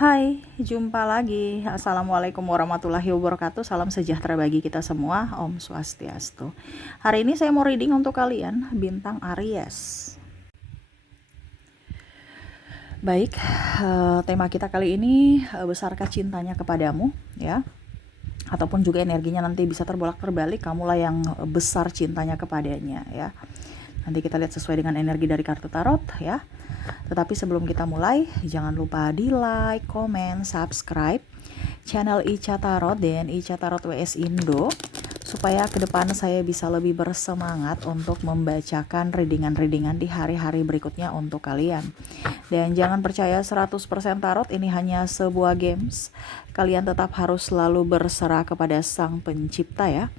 Hai, jumpa lagi. Assalamualaikum warahmatullahi wabarakatuh. Salam sejahtera bagi kita semua. Om Swastiastu. Hari ini saya mau reading untuk kalian, bintang Aries. Baik, tema kita kali ini, besarkah cintanya kepadamu, ya? Ataupun juga energinya nanti bisa terbolak-terbalik, kamulah yang besar cintanya kepadanya, ya. Nanti kita lihat sesuai dengan energi dari kartu tarot, ya. Tetapi sebelum kita mulai, jangan lupa di like, komen, subscribe channel Ica Tarot dan Ica Tarot WS Indo, supaya ke depan saya bisa lebih bersemangat untuk membacakan readingan-readingan di hari-hari berikutnya untuk kalian. Dan jangan percaya 100% tarot ini hanya sebuah games. Kalian tetap harus selalu berserah kepada Sang Pencipta, ya.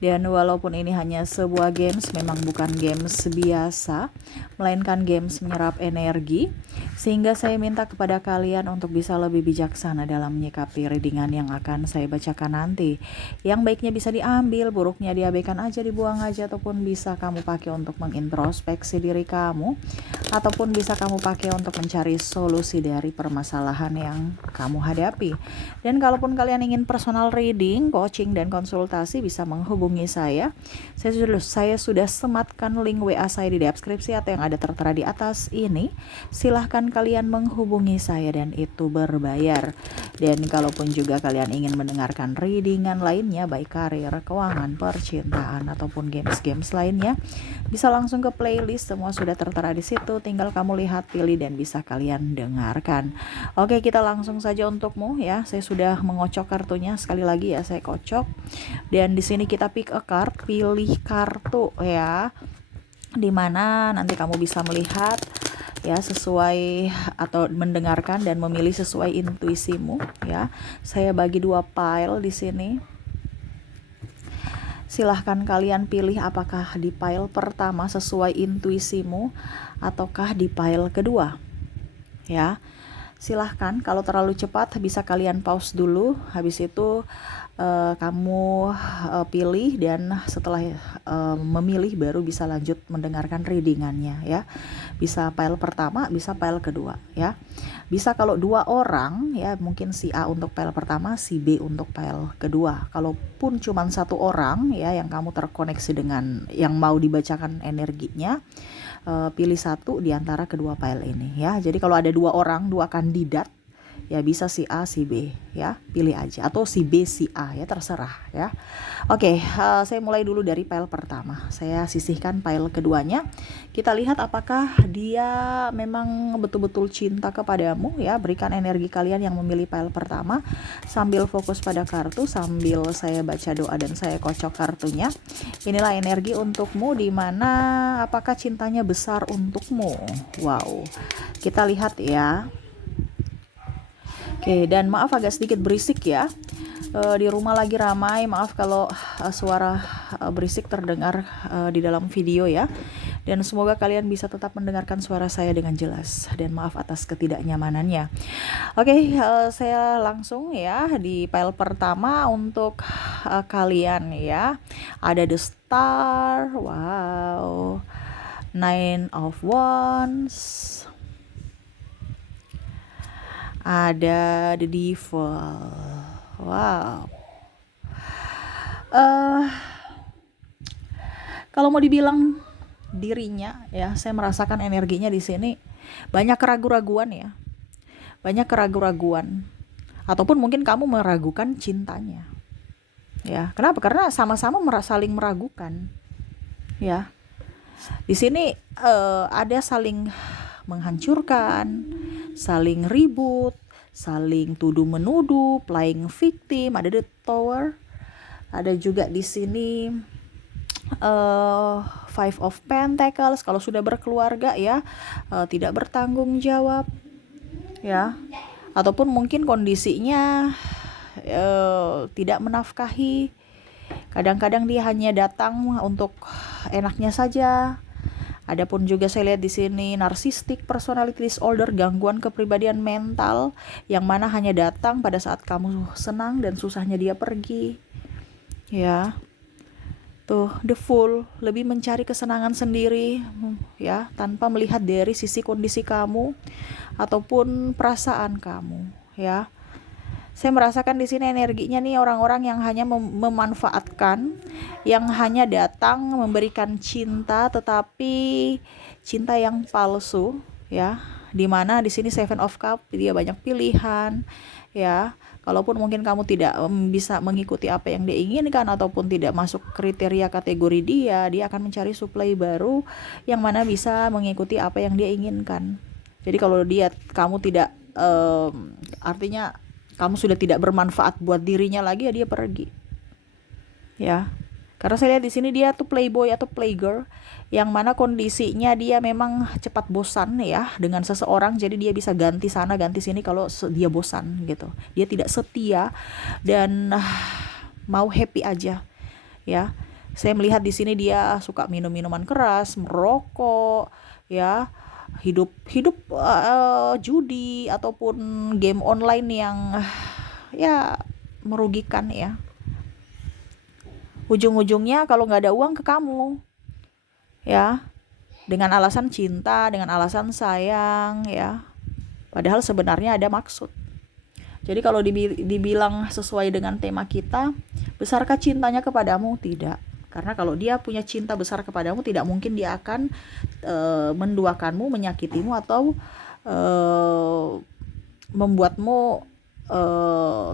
Dan walaupun ini hanya sebuah games, memang bukan games biasa, melainkan games menyerap energi, sehingga saya minta kepada kalian untuk bisa lebih bijaksana dalam menyikapi readingan yang akan saya bacakan nanti. Yang baiknya bisa diambil, buruknya diabaikan aja, dibuang aja, ataupun bisa kamu pakai untuk mengintrospeksi diri kamu, ataupun bisa kamu pakai untuk mencari solusi dari permasalahan yang kamu hadapi. Dan kalaupun kalian ingin personal reading, coaching, dan konsultasi, bisa menghubungi saya. Saya sudah sematkan link WA saya di deskripsi atau yang ada tertera di atas ini. Silahkan kalian menghubungi saya dan itu berbayar. Dan kalaupun juga kalian ingin mendengarkan readingan lainnya, baik karir, keuangan, percintaan, ataupun games-games lainnya, bisa langsung ke playlist, semua sudah tertera di situ. Tinggal kamu lihat, pilih, dan bisa kalian dengarkan. Oke, kita langsung saja untukmu, ya. Saya sudah mengocok kartunya, sekali lagi ya, saya kocok. Dan di sini kita pick a card, pilih kartu, ya, dimana nanti kamu bisa melihat, ya, sesuai atau mendengarkan dan memilih sesuai intuisimu, ya. Saya bagi 2 pile di sini. Silahkan kalian pilih apakah di pile pertama sesuai intuisimu ataukah di pile kedua, ya. Silahkan, kalau terlalu cepat bisa kalian pause dulu, habis itu kamu pilih, dan setelah memilih baru bisa lanjut mendengarkan readingannya, ya. Bisa pile pertama, bisa pile kedua, ya. Bisa kalau 2 orang, ya, mungkin si A untuk pile pertama, si B untuk pile kedua. Kalaupun cuma 1 orang, ya, yang kamu terkoneksi dengan yang mau dibacakan energinya, pilih 1 di antara kedua file ini, ya. Jadi kalau ada 2 orang, 2 kandidat, ya, bisa si A, si B, ya, pilih aja, atau si B, si A, ya, terserah, ya. Oke, saya mulai dulu dari file pertama. Saya sisihkan file keduanya. Kita lihat apakah dia memang betul-betul cinta kepadamu, ya. Berikan energi kalian yang memilih file pertama sambil fokus pada kartu, sambil saya baca doa dan saya kocok kartunya. Inilah energi untukmu, di mana apakah cintanya besar untukmu. Wow, kita lihat, ya. Oke, dan maaf agak sedikit berisik, ya. Di rumah lagi ramai, maaf kalau suara berisik terdengar di dalam video, ya. Dan semoga kalian bisa tetap mendengarkan suara saya dengan jelas, dan maaf atas ketidaknyamanannya. Oke, saya langsung, ya, di file pertama untuk kalian, ya. Ada the star, wow, 9 of wands, ada the devil, wow. Kalau mau dibilang dirinya, ya, saya merasakan energinya di sini banyak keraguan-raguan, ya. Banyak keraguan-raguan, ataupun mungkin kamu meragukan cintanya, ya. Kenapa? Karena sama-sama saling meragukan, ya. Di sini ada saling menghancurkan, saling ribut, saling tuduh menuduh, playing victim. Ada the tower, ada juga di sini Five of Pentacles. Kalau sudah berkeluarga, ya, tidak bertanggung jawab, ya, ataupun mungkin kondisinya tidak menafkahi. Kadang-kadang dia hanya datang untuk enaknya saja. Adapun juga saya lihat di sini narcissistic personality disorder, gangguan kepribadian mental, yang mana hanya datang pada saat kamu senang dan susahnya dia pergi, ya. Tuh, the fool, lebih mencari kesenangan sendiri, ya, tanpa melihat dari sisi kondisi kamu ataupun perasaan kamu, ya. Saya merasakan di sini energinya nih orang-orang yang hanya memanfaatkan, yang hanya datang memberikan cinta, tetapi cinta yang palsu, ya. Dimana di sini Seven of Cup, dia banyak pilihan, ya. Kalaupun mungkin kamu tidak bisa mengikuti apa yang dia inginkan ataupun tidak masuk kriteria kategori dia akan mencari supply baru yang mana bisa mengikuti apa yang dia inginkan. Jadi kalau kamu tidak artinya kamu sudah tidak bermanfaat buat dirinya lagi, ya dia pergi. Ya. Karena saya lihat di sini dia tuh playboy atau playgirl yang mana kondisinya dia memang cepat bosan ya dengan seseorang, jadi dia bisa ganti sana ganti sini kalau dia bosan gitu. Dia tidak setia dan mau happy aja ya. Saya melihat di sini dia suka minum minuman keras, merokok, ya, hidup hidup judi ataupun game online yang ya merugikan ya. Ujung-ujungnya kalau nggak ada uang ke kamu, ya, dengan alasan cinta, dengan alasan sayang, ya. Padahal sebenarnya ada maksud. Jadi kalau dibilang sesuai dengan tema kita, besarkah cintanya kepadamu? Tidak. Karena kalau dia punya cinta besar kepadamu, tidak mungkin dia akan menduakanmu, menyakitimu, atau membuatmu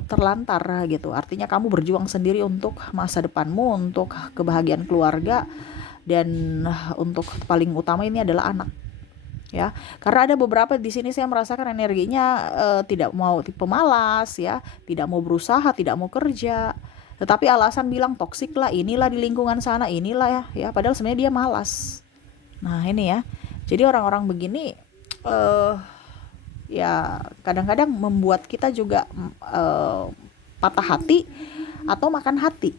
terlantar gitu. Artinya kamu berjuang sendiri untuk masa depanmu, untuk kebahagiaan keluarga, dan untuk paling utama ini adalah anak. Ya, karena ada beberapa di sini saya merasakan energinya tidak mau, tipe malas ya, tidak mau berusaha, tidak mau kerja, tetapi alasan bilang toksik lah, inilah di lingkungan sana, inilah ya, padahal sebenarnya dia malas. Nah ini ya, jadi orang-orang begini ya kadang-kadang membuat kita juga patah hati atau makan hati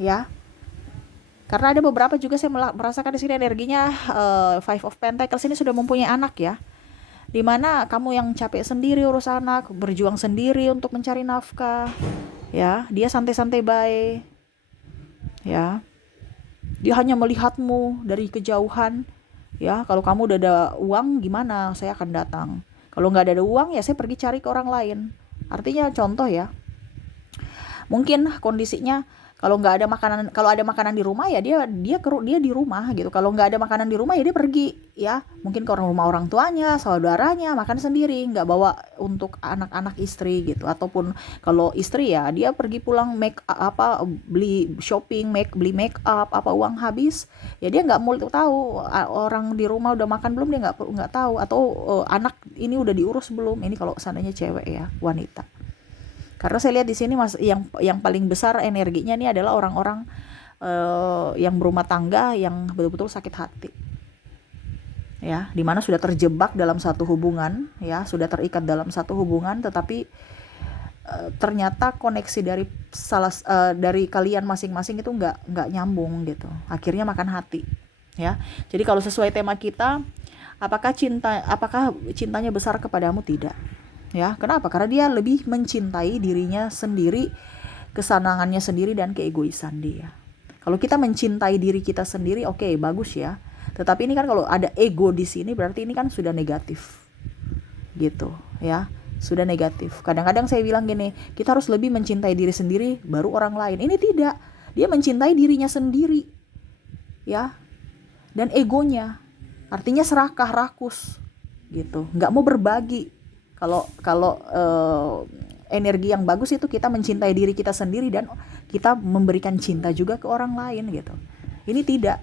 ya. Karena ada beberapa juga saya merasakan di sini energinya Five of Pentacles ini sudah mempunyai anak ya. Dimana kamu yang capek sendiri urus anak, berjuang sendiri untuk mencari nafkah, ya. Dia santai-santai baik, ya. Dia hanya melihatmu dari kejauhan, ya. Kalau kamu udah ada uang, gimana? Saya akan datang. Kalau nggak ada uang, ya saya pergi cari ke orang lain. Artinya contoh ya. Mungkin kondisinya kalau nggak ada makanan, kalau ada makanan di rumah ya dia di rumah gitu. Kalau nggak ada makanan di rumah ya dia pergi ya. Mungkin ke rumah orang tuanya, saudaranya, makan sendiri, nggak bawa untuk anak-anak istri gitu. Ataupun kalau istri ya dia pergi pulang beli shopping, beli make up, apa uang habis ya dia nggak mau tahu orang di rumah udah makan belum, dia nggak tahu, atau anak ini udah diurus belum. Ini kalau seandainya cewek ya, wanita. Karena saya lihat di sini yang paling besar energinya ini adalah orang-orang yang berumah tangga yang betul-betul sakit hati. Ya, dimana sudah terjebak dalam satu hubungan, ya, sudah terikat dalam satu hubungan, tetapi ternyata koneksi dari kalian masing-masing itu nggak nyambung gitu. Akhirnya makan hati, ya. Jadi kalau sesuai tema kita, apakah cintanya besar kepadamu? Tidak. Ya, kenapa? Karena dia lebih mencintai dirinya sendiri, kesenangannya sendiri, dan keegoisan dia. Kalau kita mencintai diri kita sendiri, oke, bagus ya. Tetapi ini kan kalau ada ego di sini berarti ini kan sudah negatif. Gitu, ya. Sudah negatif. Kadang-kadang saya bilang gini, kita harus lebih mencintai diri sendiri baru orang lain. Ini tidak. Dia mencintai dirinya sendiri. Ya. Dan egonya. Artinya serakah, rakus. Gitu. Nggak mau berbagi. Kalau energi yang bagus itu kita mencintai diri kita sendiri dan kita memberikan cinta juga ke orang lain gitu. Ini tidak,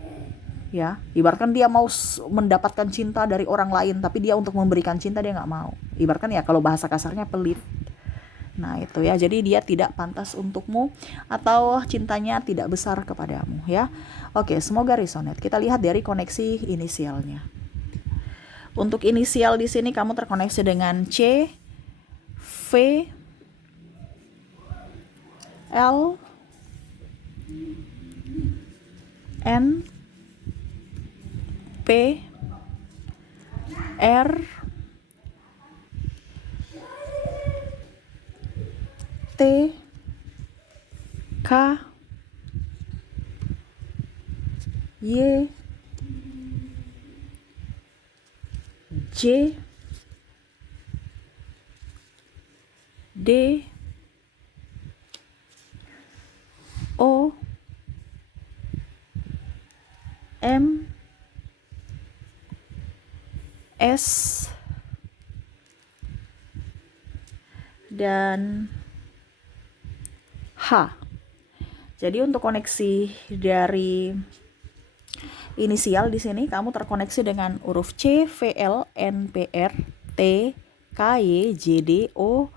ya. Ibaratkan dia mau mendapatkan cinta dari orang lain, tapi dia untuk memberikan cinta dia nggak mau. Ibaratkan ya kalau bahasa kasarnya pelit. Nah itu ya, jadi dia tidak pantas untukmu atau cintanya tidak besar kepadamu ya. Oke, semoga resonate. Kita lihat dari koneksi inisialnya. Untuk inisial di sini kamu terkoneksi dengan C, V, L, N, P, R, T, K, Y, J, D O M S dan H. Jadi untuk koneksi dari inisial di sini kamu terkoneksi dengan huruf C, V, L, N, P, R, T, K, Y, J, D, O,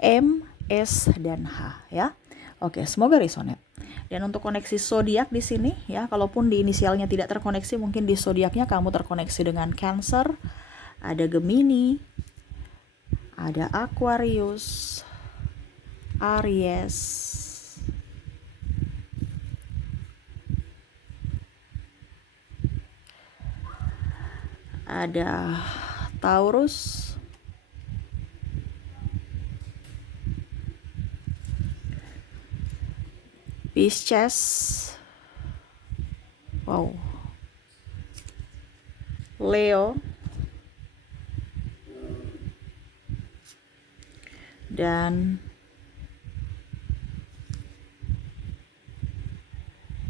M, S dan H ya. Oke, semoga resonate. Dan untuk koneksi zodiak di sini ya, kalaupun di inisialnya tidak terkoneksi, mungkin di zodiaknya kamu terkoneksi dengan Cancer, ada Gemini, ada Aquarius, Aries, ada Taurus, Pisces, wow, Leo, dan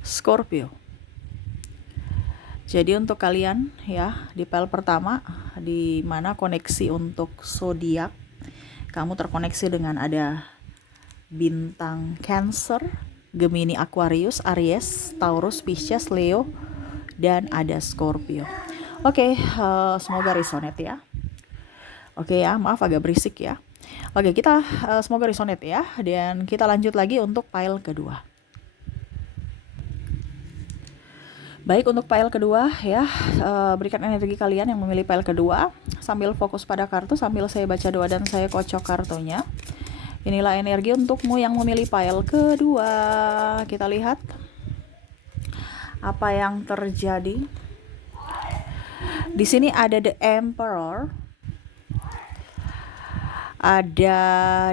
Scorpio. Jadi untuk kalian ya, di file pertama di mana koneksi untuk zodiak, kamu terkoneksi dengan ada bintang Cancer, Gemini, Aquarius, Aries, Taurus, Pisces, Leo, dan ada Scorpio. Oke, semoga resonate ya. Oke ya, maaf agak berisik ya. Oke, kita semoga resonate ya. Dan kita lanjut lagi untuk file kedua. Baik, untuk file kedua ya, berikan energi kalian yang memilih file kedua. Sambil fokus pada kartu, sambil saya baca doa dan saya kocok kartunya. Inilah energi untukmu yang memilih file kedua. Kita lihat apa yang terjadi. Di sini ada The Emperor, ada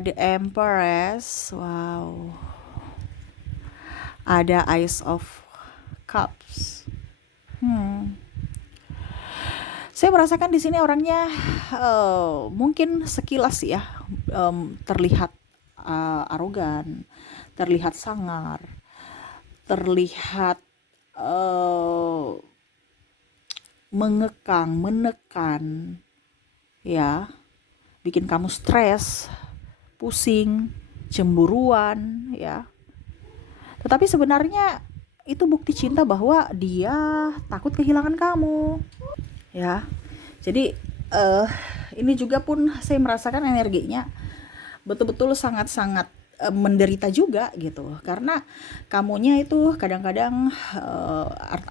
The Empress, wow, ada Ace of Cups. Saya merasakan di sini orangnya mungkin sekilas ya terlihat arogan, terlihat sangar, terlihat mengekang, menekan, ya, bikin kamu stres, pusing, cemburuan, ya. Tetapi sebenarnya itu bukti cinta bahwa dia takut kehilangan kamu, ya. Jadi ini juga pun saya merasakan energinya betul-betul sangat-sangat menderita juga gitu, karena kamunya itu kadang-kadang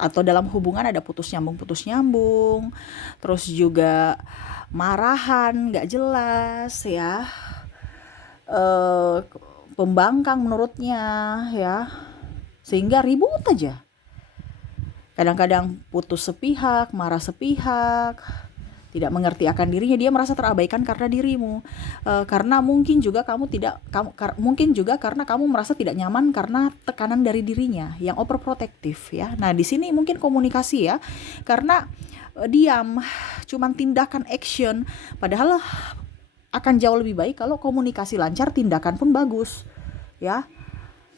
atau dalam hubungan ada putus nyambung, terus juga marahan nggak jelas ya, pembangkang menurutnya ya, sehingga ribut aja. Kadang-kadang putus sepihak, marah sepihak, tidak mengerti akan dirinya, dia merasa terabaikan karena dirimu, karena mungkin juga mungkin juga karena kamu merasa tidak nyaman karena tekanan dari dirinya yang overprotective ya. Nah di sini mungkin komunikasi ya, karena diam, cuman tindakan action, padahal akan jauh lebih baik kalau komunikasi lancar, tindakan pun bagus ya.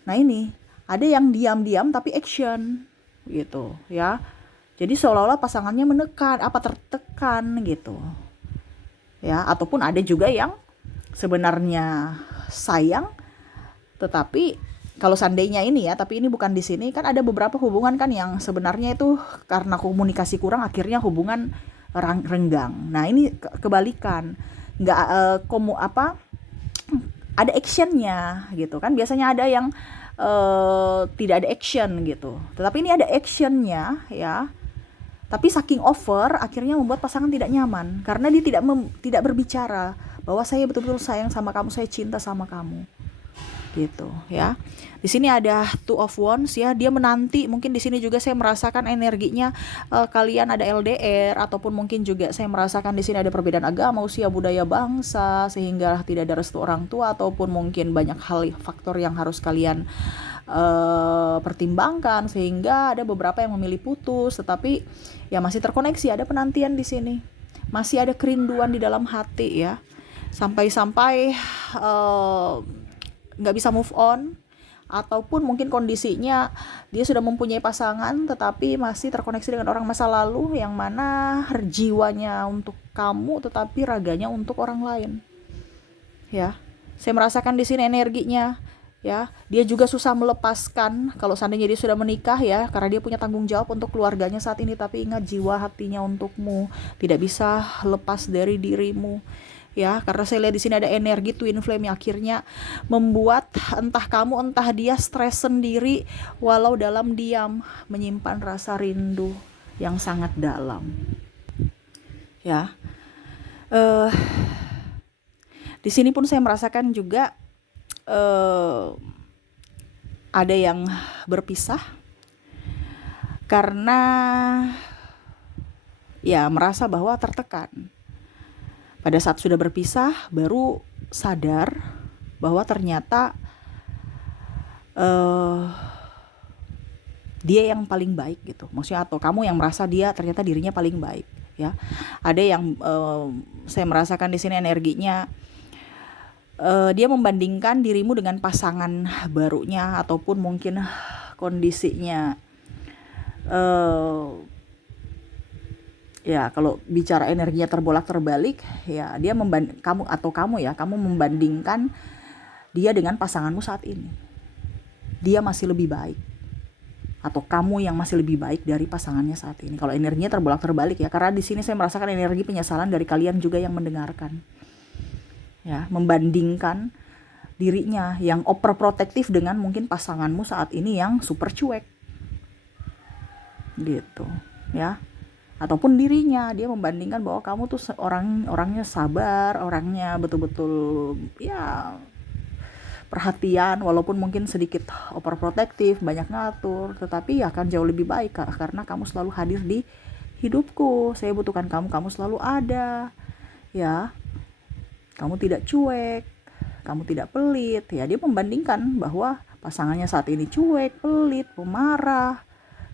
Nah ini ada yang diam-diam tapi action gitu ya. Jadi seolah-olah pasangannya menekan, tertekan gitu. Ya, ataupun ada juga yang sebenarnya sayang, tetapi kalau seandainya ini ya, tapi ini bukan di sini, kan ada beberapa hubungan kan yang sebenarnya itu karena komunikasi kurang akhirnya hubungan renggang. Nah, ini kebalikan. Nggak ada actionnya gitu kan. Biasanya ada yang tidak ada action gitu. Tetapi ini ada actionnya ya. Tapi saking over akhirnya membuat pasangan tidak nyaman karena dia tidak berbicara bahwa saya betul-betul sayang sama kamu, saya cinta sama kamu. Gitu ya. Di sini ada Two of Wands ya, dia menanti. Mungkin di sini juga saya merasakan energinya kalian ada LDR, ataupun mungkin juga saya merasakan di sini ada perbedaan agama, usia, budaya, bangsa, sehingga tidak ada restu orang tua, ataupun mungkin banyak hal faktor yang harus kalian pertimbangkan sehingga ada beberapa yang memilih putus, tetapi ya masih terkoneksi, ada penantian di sini, masih ada kerinduan di dalam hati ya, sampai-sampai nggak bisa move on, ataupun mungkin kondisinya dia sudah mempunyai pasangan tetapi masih terkoneksi dengan orang masa lalu yang mana jiwanya untuk kamu tetapi raganya untuk orang lain. Ya, saya merasakan di sini energinya. Ya, dia juga susah melepaskan kalau seandainya dia sudah menikah ya, karena dia punya tanggung jawab untuk keluarganya saat ini, tapi ingat jiwa hatinya untukmu, tidak bisa lepas dari dirimu. Ya, karena saya lihat di sini ada energi twin flame yang akhirnya membuat entah kamu entah dia stres sendiri walau dalam diam menyimpan rasa rindu yang sangat dalam. Ya. Di sini pun saya merasakan juga ada yang berpisah karena ya merasa bahwa tertekan. Pada saat sudah berpisah baru sadar bahwa ternyata dia yang paling baik gitu. Maksudnya atau kamu yang merasa dia ternyata dirinya paling baik ya. Ada yang saya merasakan di sini energinya dia membandingkan dirimu dengan pasangan barunya, ataupun mungkin kondisinya ya kalau bicara energinya terbolak-terbalik ya, dia kamu membandingkan dia dengan pasanganmu saat ini. Dia masih lebih baik atau kamu yang masih lebih baik dari pasangannya saat ini. Kalau energinya terbolak-terbalik ya, karena di sini saya merasakan energi penyesalan dari kalian juga yang mendengarkan. Ya, membandingkan dirinya yang overprotective dengan mungkin pasanganmu saat ini yang super cuek gitu ya, ataupun dirinya dia membandingkan bahwa kamu tuh orangnya sabar, orangnya betul-betul ya perhatian, walaupun mungkin sedikit overprotective, banyak ngatur, tetapi akan jauh lebih baik karena kamu selalu hadir di hidupku, saya butuhkan kamu selalu ada ya. Kamu tidak cuek, kamu tidak pelit. Ya, dia membandingkan bahwa pasangannya saat ini cuek, pelit, pemarah,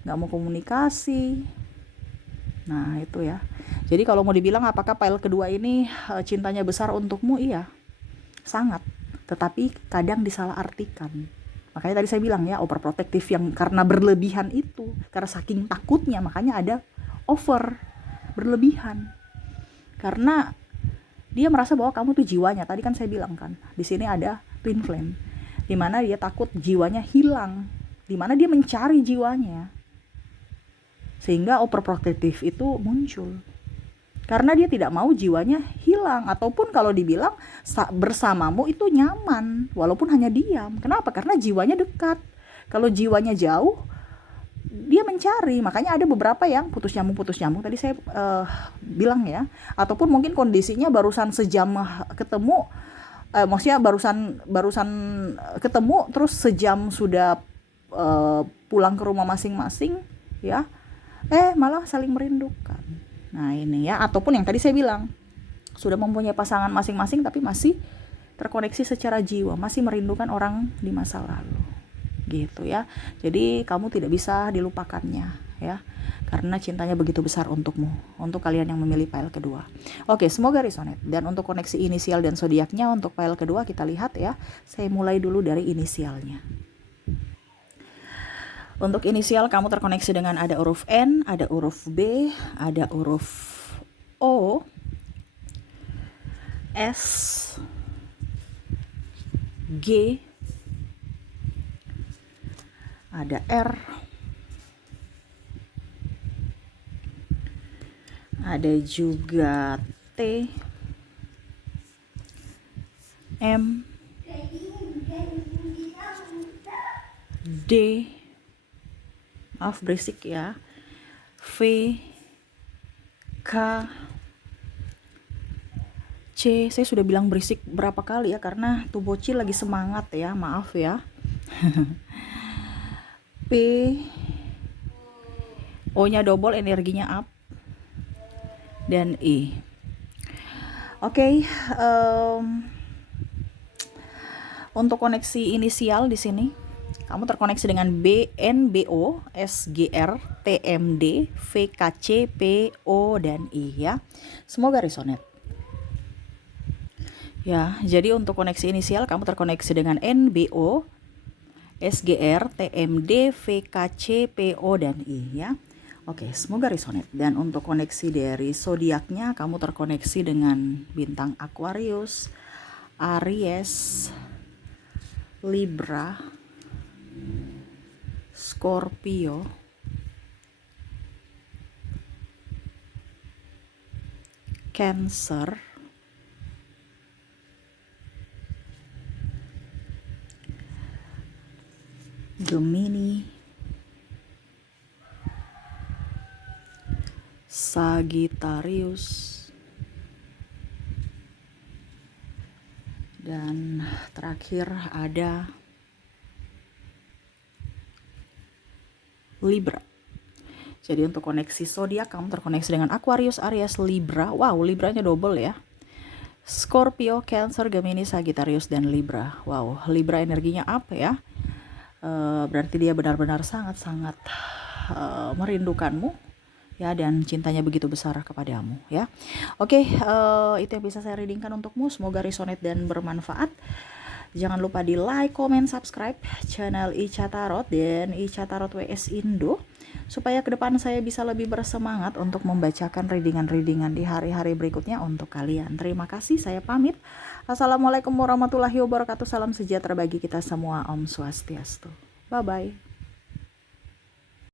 gak mau komunikasi. Nah, itu ya. Jadi kalau mau dibilang apakah pile kedua ini cintanya besar untukmu? Iya, sangat. Tetapi kadang disalahartikan. Makanya tadi saya bilang ya, overprotective yang karena berlebihan itu. Karena saking takutnya, makanya ada over, berlebihan. Karena dia merasa bahwa kamu tuh jiwanya, tadi kan saya bilang kan, di sini ada twin flame, dimana dia takut jiwanya hilang, dimana dia mencari jiwanya, sehingga overprotective itu muncul, karena dia tidak mau jiwanya hilang, ataupun kalau dibilang bersamamu itu nyaman, walaupun hanya diam. Kenapa? Karena jiwanya dekat. Kalau jiwanya jauh, dia mencari, makanya ada beberapa yang putus nyambung tadi saya bilang ya, ataupun mungkin kondisinya barusan sejam ketemu, maksudnya barusan ketemu terus sejam sudah pulang ke rumah masing-masing ya, malah saling merindukan. Nah ini ya, ataupun yang tadi saya bilang sudah mempunyai pasangan masing-masing tapi masih terkoneksi secara jiwa, masih merindukan orang di masa lalu gitu ya. Jadi kamu tidak bisa dilupakannya ya, karena cintanya begitu besar untukmu, untuk kalian yang memilih pile kedua. Oke, semoga resonate. Dan untuk koneksi inisial dan zodiaknya untuk pile kedua kita lihat ya. Saya mulai dulu dari inisialnya. Untuk inisial kamu terkoneksi dengan ada huruf N, ada huruf B, ada huruf O, S, G, ada R, ada juga T, M, D, maaf berisik ya, V, K, C. Saya sudah bilang berisik berapa kali ya, karena tuh bocil lagi semangat ya, maaf ya. P, O-nya double, energinya up, dan E. Oke, untuk koneksi inisial di sini kamu terkoneksi dengan B, N, B, O, S, G, R, T, M, D, V, K, C, P, O, dan I ya. Semoga resonate. Ya, jadi untuk koneksi inisial kamu terkoneksi dengan NBO, SGR, TMD, VKC, PO, dan I ya. Oke, semoga resonate. Dan untuk koneksi dari zodiaknya kamu terkoneksi dengan bintang Aquarius, Aries, Libra, Scorpio, Cancer, Gemini, Sagittarius, dan terakhir ada Libra. Jadi untuk koneksi zodiak kamu terkoneksi dengan Aquarius, Aries, Libra. Wow, Libranya double ya. Scorpio, Cancer, Gemini, Sagittarius, dan Libra. Wow, Libra energinya up ya. Berarti dia benar-benar sangat-sangat merindukanmu ya, dan cintanya begitu besar kepadamu ya. Oke, itu yang bisa saya readingkan untukmu. Semoga resonate dan bermanfaat. Jangan lupa di like, comment, subscribe channel Ica Tarot dan Ica Tarot WS Indo, supaya ke depan saya bisa lebih bersemangat untuk membacakan readingan-readingan di hari-hari berikutnya untuk kalian. Terima kasih, saya pamit. Assalamualaikum warahmatullahi wabarakatuh. Salam sejahtera bagi kita semua. Om Swastiastu. Bye-bye.